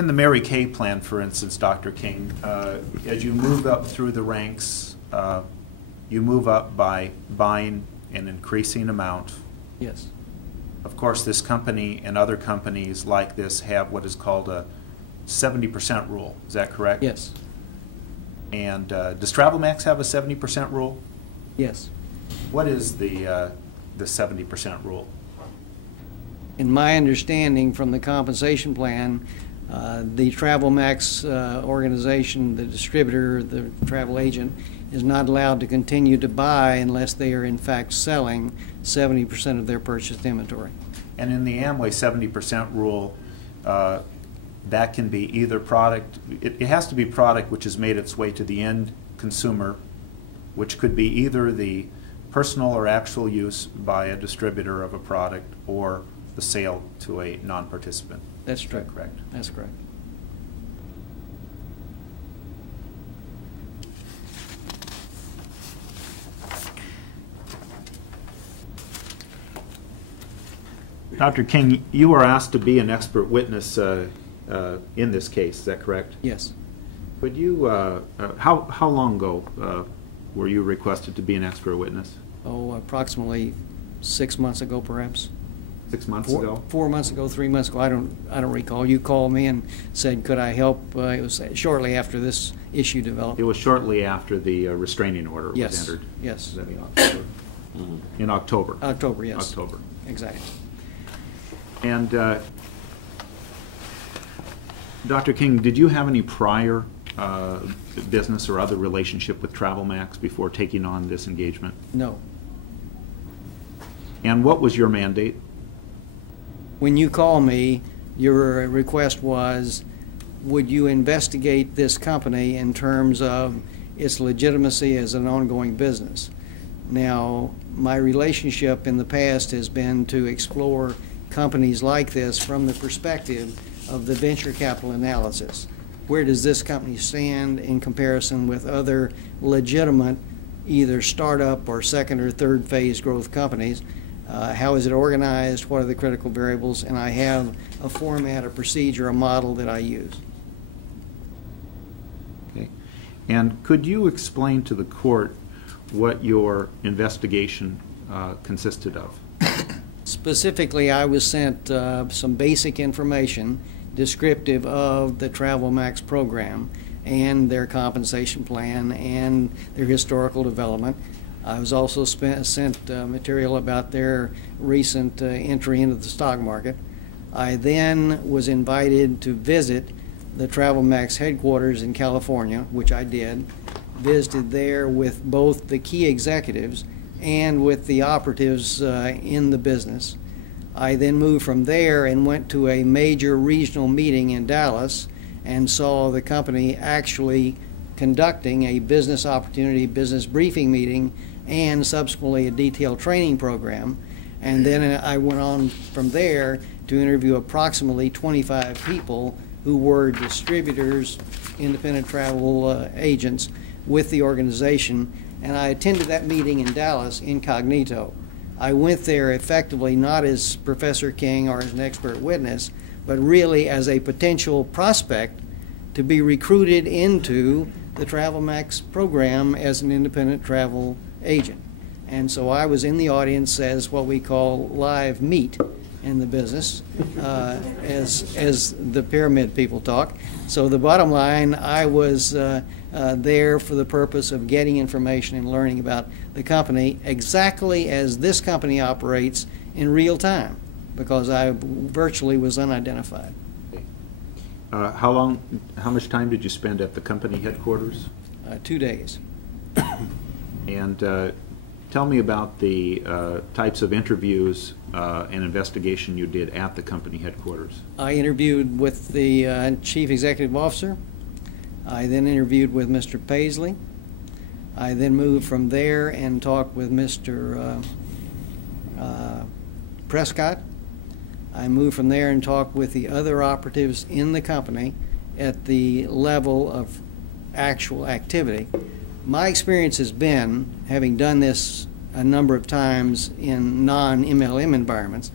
In the Mary Kay plan, for instance, Dr. King, as you move up through the ranks, you move up by buying an increasing amount. Yes. Of course, this company and other companies like this have what is called a 70% rule. Is that correct? Yes. And does TravelMax have a 70% rule? Yes. What is the 70% rule? In my understanding from the compensation plan, the TravelMax organization, the distributor, the travel agent, is not allowed to continue to buy unless they are in fact selling 70% of their purchased inventory. And in the Amway 70% rule, that can be either product, it has to be product which has made its way to the end consumer, which could be either the personal or actual use by a distributor of a product or the sale to a non-participant. That's true. Is that correct? That's correct. Dr. King, you were asked to be an expert witness in this case, is that correct? Yes. Could you, how long ago were you requested to be an expert witness? Oh, approximately 6 months ago, perhaps. 6 months ago? 4 months ago, 3 months ago. I don't recall. You called me and said, could I help? It was shortly after this issue developed. It was shortly after the restraining order yes. was entered. Yes. In October? In October. October, yes. October. Exactly. And Dr. King, did you have any prior business or other relationship with TravelMax before taking on this engagement? No. And what was your mandate? When you call me, your request was, would you investigate this company in terms of its legitimacy as an ongoing business? Now, my relationship in the past has been to explore companies like this from the perspective of the venture capital analysis. Where does this company stand in comparison with other legitimate either startup or second or third phase growth companies? How is it organized? What are the critical variables? And I have a format, a procedure, a model that I use. Okay. And could you explain to the court what your investigation consisted of? Specifically, I was sent some basic information descriptive of the TravelMax program and their compensation plan and their historical development. I was also sent material about their recent entry into the stock market. I then was invited to visit the TravelMax headquarters in California, which I did, visited there with both the key executives and with the operatives in the business. I then moved from there and went to a major regional meeting in Dallas and saw the company actually conducting a business opportunity, business briefing meeting, and subsequently a detailed training program. And then I went on from there to interview approximately 25 people who were distributors, independent travel agents with the organization. And I attended that meeting in Dallas incognito. I went there effectively not as Professor King or as an expert witness, but really as a potential prospect to be recruited into the TravelMax program as an independent travel agent. And so I was in the audience as what we call live meat in the business, as the pyramid people talk. So the bottom line, I was there for the purpose of getting information and learning about the company exactly as this company operates in real time, because I virtually was unidentified. How much time did you spend at the company headquarters? 2 days. And tell me about the types of interviews and investigation you did at the company headquarters. I interviewed with the Chief Executive Officer. I then interviewed with Mr. Paisley. I then moved from there and talked with Mr. Prescott. I moved from there and talked with the other operatives in the company at the level of actual activity. My experience has been, having done this a number of times in non-MLM environments,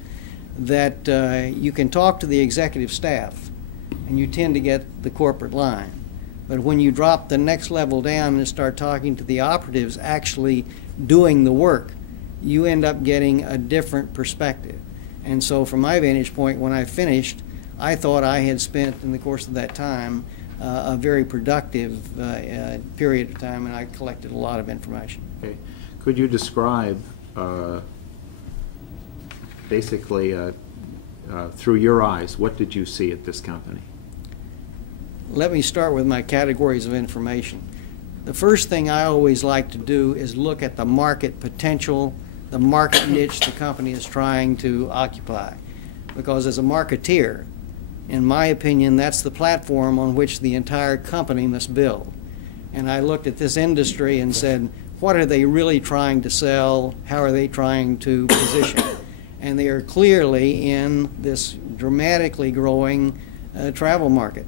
that you can talk to the executive staff, and you tend to get the corporate line. But when you drop the next level down and start talking to the operatives actually doing the work, you end up getting a different perspective. And so from my vantage point, when I finished, I thought I had spent, in the course of that time, a very productive period of time, and I collected a lot of information. Okay. Could you describe, basically, through your eyes, what did you see at this company? Let me start with my categories of information. The first thing I always like to do is look at the market potential, the market niche the company is trying to occupy. Because as a marketeer, in my opinion, that's the platform on which the entire company must build. And I looked at this industry and said, what are they really trying to sell? How are they trying to position? And they are clearly in this dramatically growing travel market.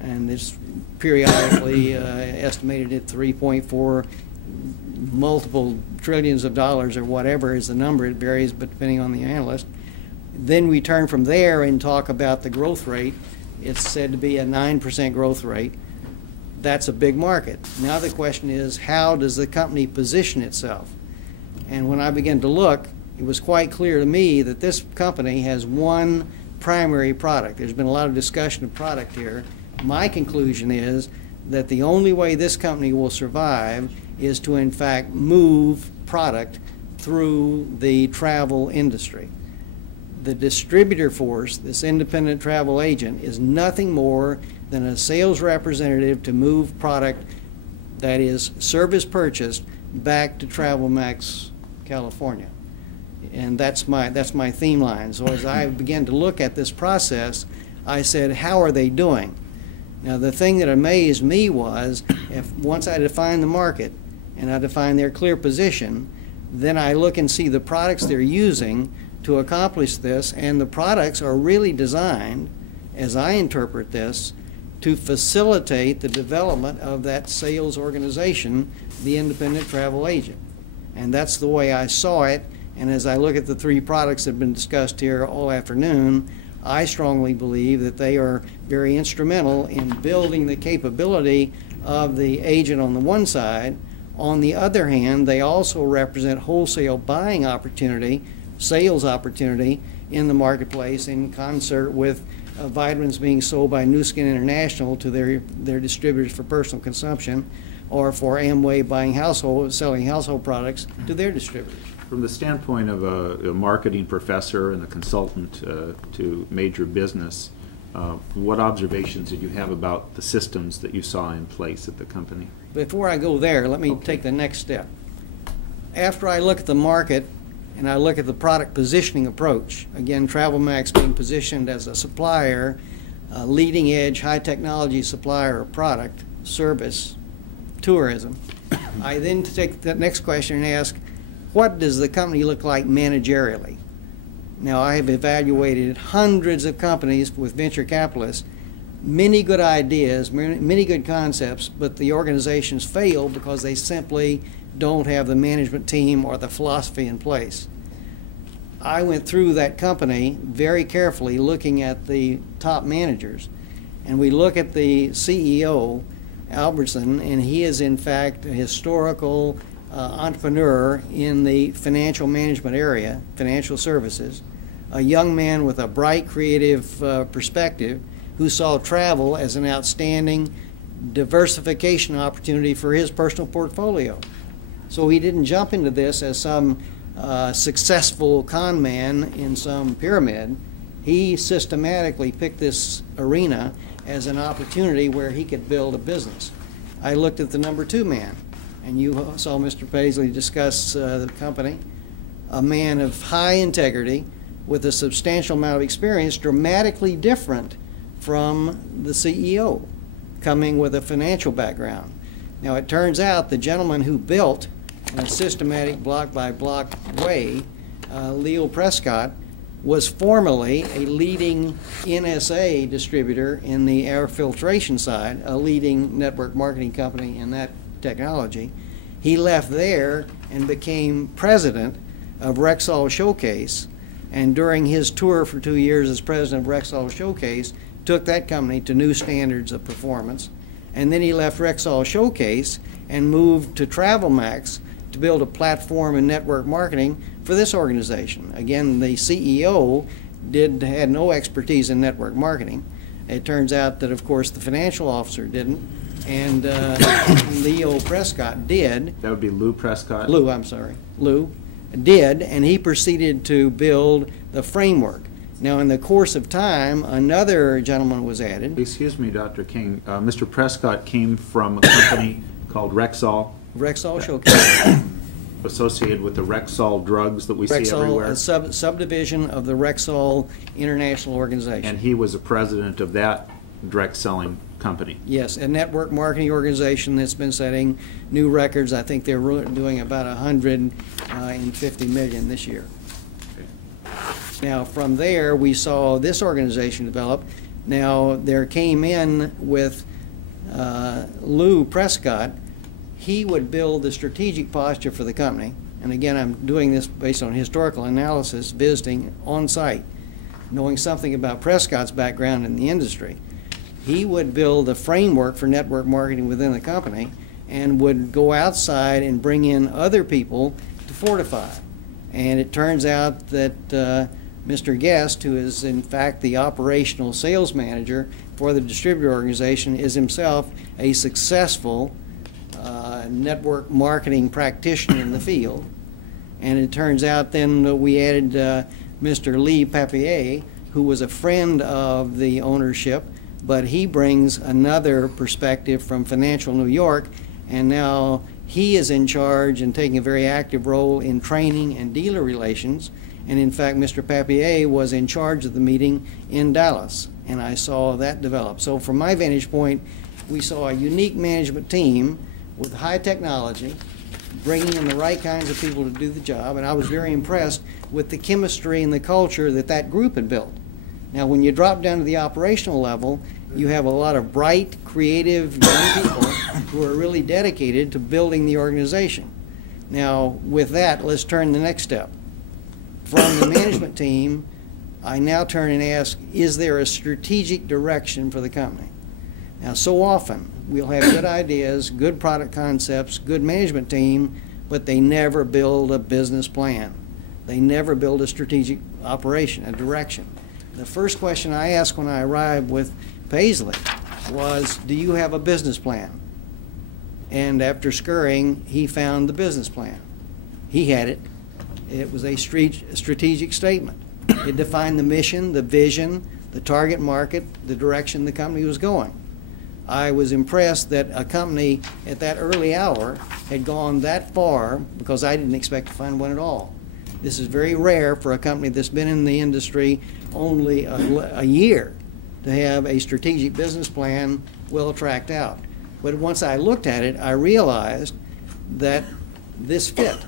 And it's periodically estimated at 3.4 multiple trillions of dollars, or whatever is the number. It varies, but depending on the analyst. Then we turn from there and talk about the growth rate. It's said to be a 9% growth rate. That's a big market. Now the question is, how does the company position itself? And when I began to look, it was quite clear to me that this company has one primary product. There's been a lot of discussion of product here. My conclusion is that the only way this company will survive is to, in fact, move product through the travel industry. The distributor force, this independent travel agent, is nothing more than a sales representative to move product that is service purchased back to TravelMax, California. And that's my theme line. So as I began to look at this process, I said, how are they doing? Now, the thing that amazed me was, once I define the market and I define their clear position, then I look and see the products they're using to accomplish this, and the products are really designed, as I interpret this, to facilitate the development of that sales organization, the independent travel agent. And that's the way I saw it, and as I look at the three products that have been discussed here all afternoon, I strongly believe that they are very instrumental in building the capability of the agent on the one side. On the other hand, they also represent wholesale buying opportunity, sales opportunity in the marketplace in concert with vitamins being sold by New Skin International to their distributors for personal consumption, or for Amway selling household products to their distributors. From the standpoint of a marketing professor and a consultant to major business, what observations did you have about the systems that you saw in place at the company? Before I go there, let me take the next step. After I look at the market and I look at the product positioning approach, again, TravelMax being positioned as a supplier, a leading edge, high technology supplier of product, service, tourism, I then take the next question and ask, what does the company look like managerially? Now, I have evaluated hundreds of companies with venture capitalists, many good ideas, many good concepts, but the organizations fail because they simply don't have the management team or the philosophy in place. I went through that company very carefully, looking at the top managers, and we look at the CEO, Albertson, and he is in fact a historical entrepreneur in the financial management area, financial services, a young man with a bright creative perspective who saw travel as an outstanding diversification opportunity for his personal portfolio. So he didn't jump into this as some successful con man in some pyramid. He systematically picked this arena as an opportunity where he could build a business. I looked at the number two man, and you saw Mr. Paisley discuss the company, a man of high integrity with a substantial amount of experience, dramatically different from the CEO, coming with a financial background. Now, it turns out the gentleman who built, in a systematic block-by-block way, Leo Prescott, was formerly a leading NSA distributor in the air filtration side, a leading network marketing company in that technology. He left there and became president of Rexall Showcase, and during his tour for 2 years as president of Rexall Showcase, took that company to new standards of performance. And then he left Rexall Showcase and moved to TravelMax to build a platform in network marketing for this organization. Again, the CEO had no expertise in network marketing. It turns out that, of course, the financial officer didn't, and Leo Prescott did. That would be Lou Prescott? Lou, I'm sorry. Lou did, and he proceeded to build the framework. Now, in the course of time, another gentleman was added. Excuse me, Dr. King. Mr. Prescott came from a company called Rexall. Rexall Showcase. Associated with the Rexall drugs that we see everywhere. A subdivision of the Rexall International Organization. And he was a president of that direct selling company. Yes, a network marketing organization that's been setting new records. I think they're doing about 150 million this year. Now, from there, we saw this organization develop. Now, there came in with Lou Prescott. He would build the strategic posture for the company. And again, I'm doing this based on historical analysis, visiting on site, knowing something about Prescott's background in the industry. He would build a framework for network marketing within the company and would go outside and bring in other people to fortify. And it turns out that Mr. Guest, who is in fact the operational sales manager for the distributor organization, is himself a successful network marketing practitioner in the field. And it turns out then we added Mr. Lee Papier, who was a friend of the ownership, but he brings another perspective from Financial New York, and now he is in charge and taking a very active role in training and dealer relations. And in fact, Mr. Papier was in charge of the meeting in Dallas, and I saw that develop. So from my vantage point, we saw a unique management team with high technology, bringing in the right kinds of people to do the job, and I was very impressed with the chemistry and the culture that that group had built. Now, when you drop down to the operational level, you have a lot of bright, creative young people who are really dedicated to building the organization. Now, with that, let's turn to the next step. From the management team, I now turn and ask, is there a strategic direction for the company? Now, so often, we'll have good ideas, good product concepts, good management team, but they never build a business plan. They never build a strategic operation, a direction. The first question I asked when I arrived with Paisley was, do you have a business plan? And after scurrying, he found the business plan. He had it. It was a strategic statement. It defined the mission, the vision, the target market, the direction the company was going. I was impressed that a company at that early hour had gone that far, because I didn't expect to find one at all. This is very rare for a company that's been in the industry only a year to have a strategic business plan well tracked out. But once I looked at it, I realized that this fit,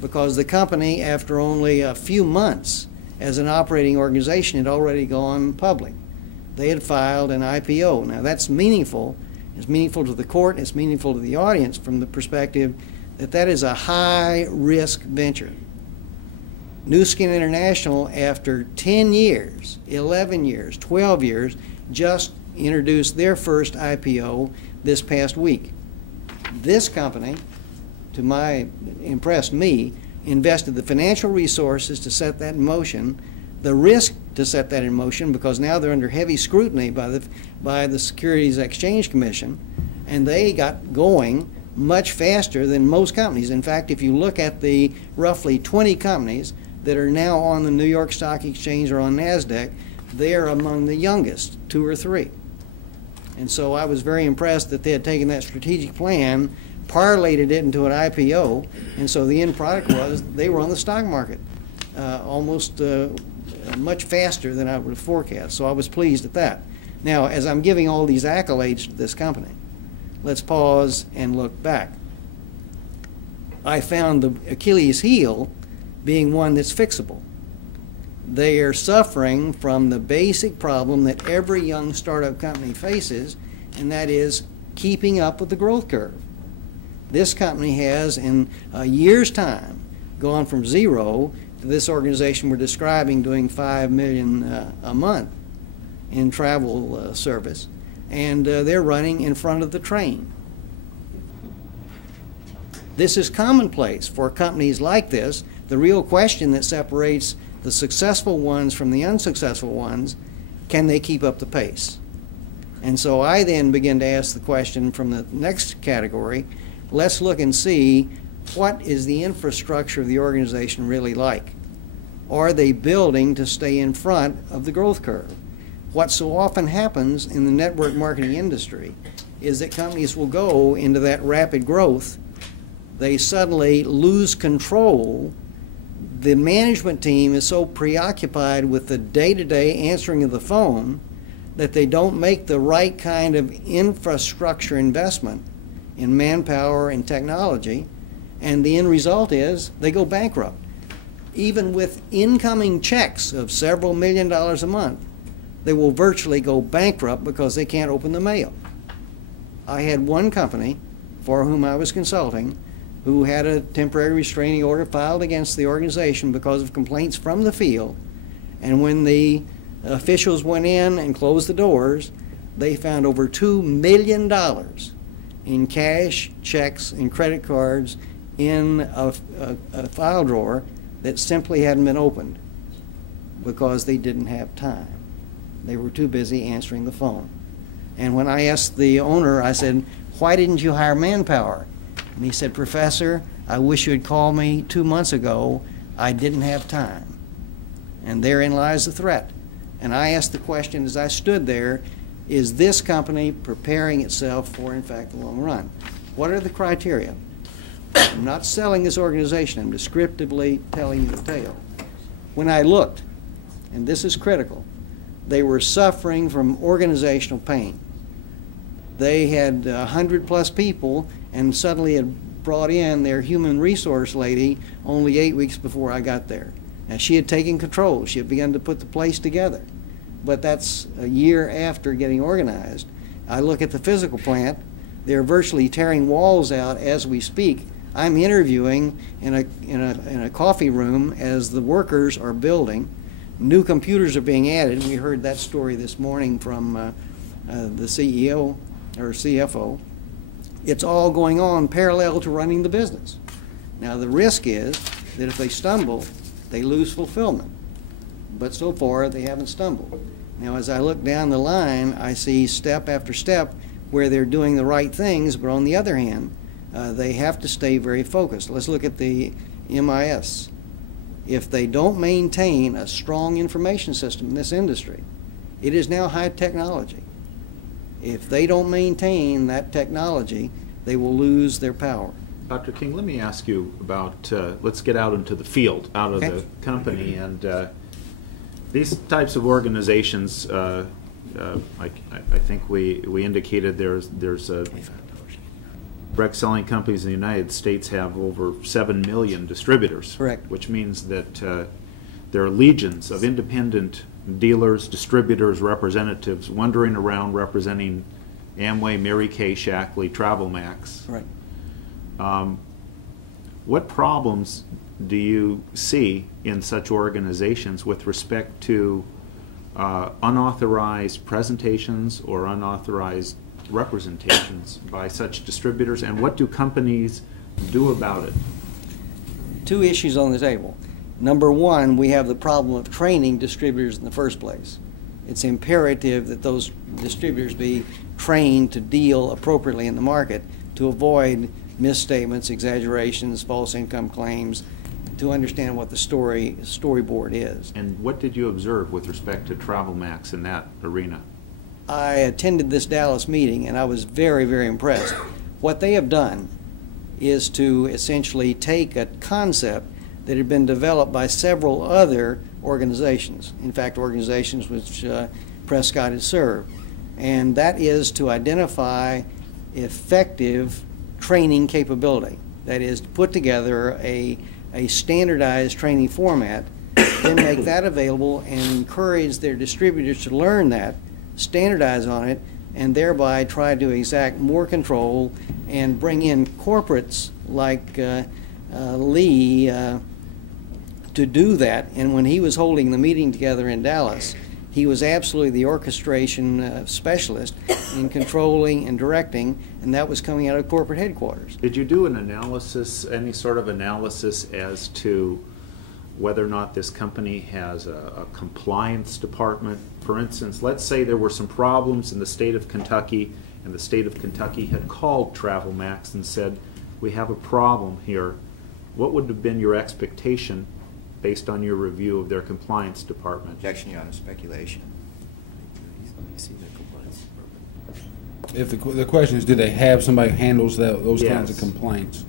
because the company, after only a few months as an operating organization, had already gone public. They had filed an IPO. Now, that's meaningful. It's meaningful to the court. It's meaningful to the audience from the perspective that that is a high-risk venture. New Skin International, after 10 years, 11 years, 12 years, just introduced their first IPO this past week. This company, impressed me, invested the financial resources to set that in motion, the risk to set that in motion, because now they're under heavy scrutiny by the Securities Exchange Commission, and they got going much faster than most companies. In fact, if you look at the roughly 20 companies that are now on the New York Stock Exchange or on NASDAQ, they're among the youngest, 2 or 3. And so I was very impressed that they had taken that strategic plan, parlayed it into an IPO, and so the end product was they were on the stock market almost much faster than I would have forecast. So I was pleased at that. Now, as I'm giving all these accolades to this company, let's pause and look back. I found the Achilles heel being one that's fixable. They are suffering from the basic problem that every young startup company faces, and that is keeping up with the growth curve. This company has, in a year's time, gone from 0 to this organization we're describing doing $5 million a month. in travel service, and they're running in front of the train. This is commonplace for companies like this. The real question that separates the successful ones from the unsuccessful ones, can they keep up the pace? And so I then begin to ask the question from the next category, let's look and see what is the infrastructure of the organization really like? Are they building to stay in front of the growth curve? What so often happens in the network marketing industry is that companies will go into that rapid growth. They suddenly lose control. The management team is so preoccupied with the day-to-day answering of the phone that they don't make the right kind of infrastructure investment in manpower and technology, and the end result is they go bankrupt. Even with incoming checks of several $1 million a month, they will virtually go bankrupt because they can't open the mail. I had one company for whom I was consulting who had a temporary restraining order filed against the organization because of complaints from the field, and when the officials went in and closed the doors, they found over $2 million in cash, checks, and credit cards in a file drawer that simply hadn't been opened because they didn't have time. They were too busy answering the phone. And when I asked the owner, I said, "Why didn't you hire manpower?" And he said, "Professor, I wish you had called me 2 months ago. I didn't have time." And therein lies the threat. And I asked the question as I stood there, is this company preparing itself for, in fact, the long run? What are the criteria? I'm not selling this organization. I'm descriptively telling you the tale. When I looked, and this is critical, they were suffering from organizational pain. They had 100+ people and suddenly had brought in their human resource lady only 8 weeks before I got there. Now, she had taken control. She had begun to put the place together. But that's a year after getting organized. I look at the physical plant. They're virtually tearing walls out as we speak. I'm interviewing in a coffee room as the workers are building. New computers are being added. We heard that story this morning from the CEO or CFO. It's all going on parallel to running the business. Now, the risk is that if they stumble, they lose fulfillment. But so far, they haven't stumbled. Now, as I look down the line, I see step after step where they're doing the right things, but on the other hand, they have to stay very focused. Let's look at the MIS. If they don't maintain a strong information system in this industry, it is now high technology. If they don't maintain that technology, they will lose their power. Dr. King, let me ask you about, let's get out into the field, out of the company, and these types of organizations, I think we indicated there's direct selling companies in the United States have over 7 million distributors. Correct. Which means that there are legions of independent dealers, distributors, representatives wandering around representing Amway, Mary Kay, Shackley, TravelMax. Right. What problems do you see in such organizations with respect to unauthorized presentations or unauthorized representations by such distributors, and what do companies do about it? Two issues on the table. Number one, we have the problem of training distributors in the first place. It's imperative that those distributors be trained to deal appropriately in the market to avoid misstatements, exaggerations, false income claims, to understand what the storyboard is. And what did you observe with respect to TravelMax in that arena? I attended this Dallas meeting and I was very, very impressed. What they have done is to essentially take a concept that had been developed by several other organizations, in fact organizations which Prescott has served, and that is to identify effective training capability. That is, to put together a standardized training format, then make that available and encourage their distributors to learn that, standardize on it, and thereby try to exact more control and bring in corporates like Lee to do that. And when he was holding the meeting together in Dallas, He was absolutely the orchestration specialist in controlling and directing, and that was coming out of corporate headquarters. Did you do an analysis, any sort of analysis as to whether or not this company has a compliance department? For instance, let's say there were some problems in the state of Kentucky, and the state of Kentucky had called TravelMax and said, we have a problem here. What would have been your expectation based on your review of their compliance department? Objection, Your Honor, speculation. If the question is, do they have somebody who handles those kinds of Yes. complaints?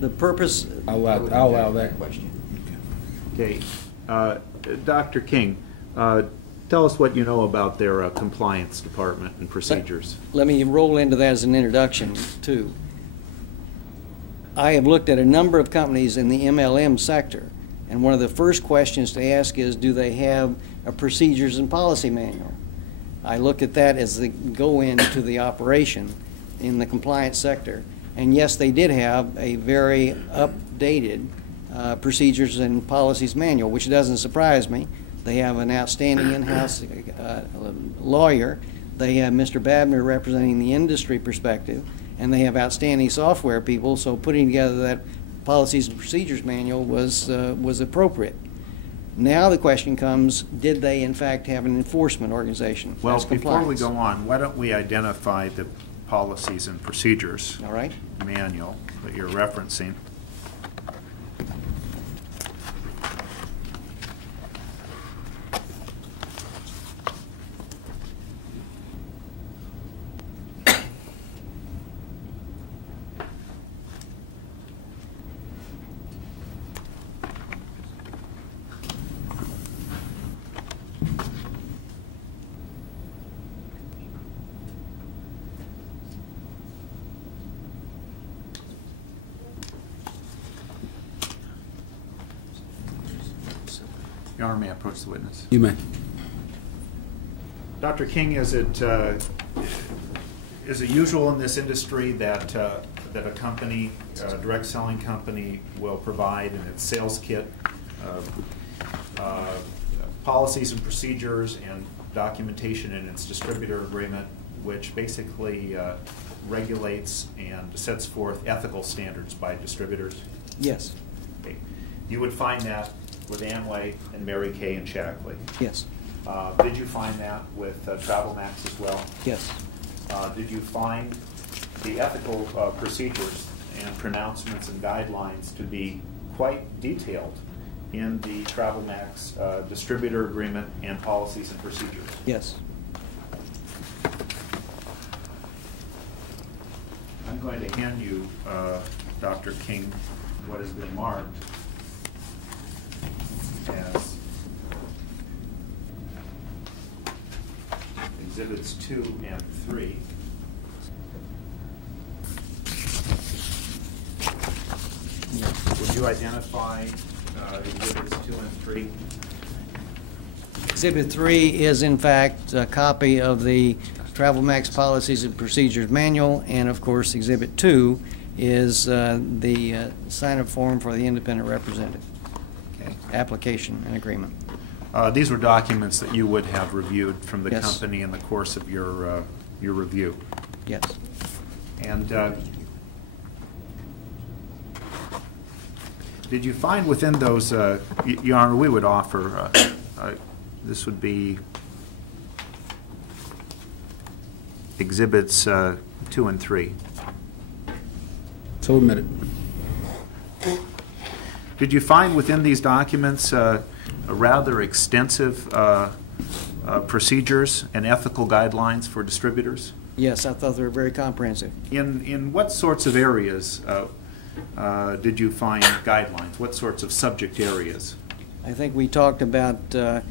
The purpose, I'll allow that. Question. Okay. Dr. King, tell us what you know about their compliance department and procedures. let me roll into that as an introduction, too. I have looked at a number of companies in the MLM sector, and one of the first questions to ask is, do they have a procedures and policy manual? I look at that as the go-in to the operation in the compliance sector. And yes, they did have a very updated procedures and policies manual, which doesn't surprise me. They have an outstanding in-house lawyer. They have Mr. Babener representing the industry perspective, and they have outstanding software people, so putting together that policies and procedures manual was appropriate. Now the question comes, did they in fact have an enforcement organization? Well, That's before we compliance. go on, why don't we identify the policies and procedures All right. manual that you're referencing? Your Honor, may I approach the witness? You may. Dr. King, is it usual in this industry that that a company, a direct selling company, will provide in its sales kit policies and procedures and documentation in its distributor agreement, which basically regulates and sets forth ethical standards by distributors? Yes. Okay. You would find that with Amway and Mary Kay and Shackley. Yes. Did you find that with TravelMax as well? Yes. Did you find the ethical procedures and pronouncements and guidelines to be quite detailed in the TravelMax distributor agreement and policies and procedures? Yes. I'm going to hand you, Dr. King, what has been marked as Exhibits 2 and 3. Would you identify Exhibits 2 and 3? Exhibit 3 is in fact a copy of the TravelMax Policies and Procedures Manual, and of course Exhibit 2 is the sign-up form for the independent representative. Okay. Application and agreement. These were documents that you would have reviewed from the Yes. company in the course of your review. Yes. And did you find within those, Your Honor, we would offer, this would be Exhibits 2 and 3. So admitted. Did you find within these documents a rather extensive procedures and ethical guidelines for distributors? Yes, I thought they were very comprehensive. In what sorts of areas did you find guidelines? What sorts of subject areas? I think we talked about the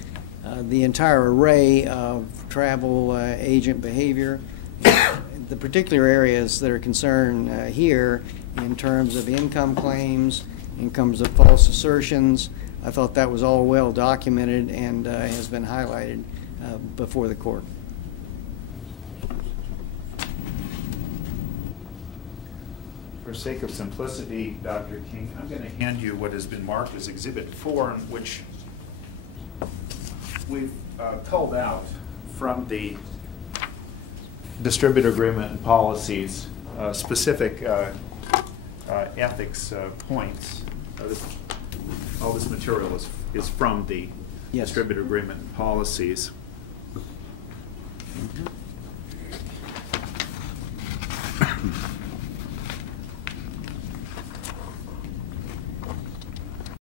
entire array of travel agent behavior, the particular areas that are concerned here in terms of income claims, in terms of false assertions. I thought that was all well documented and has been highlighted before the court. For sake of simplicity, Dr. King, I'm going to hand you what has been marked as Exhibit 4, in which we've culled out from the distributor agreement and policies specific ethics points. All this material is from the Yes. distributor agreement and policies.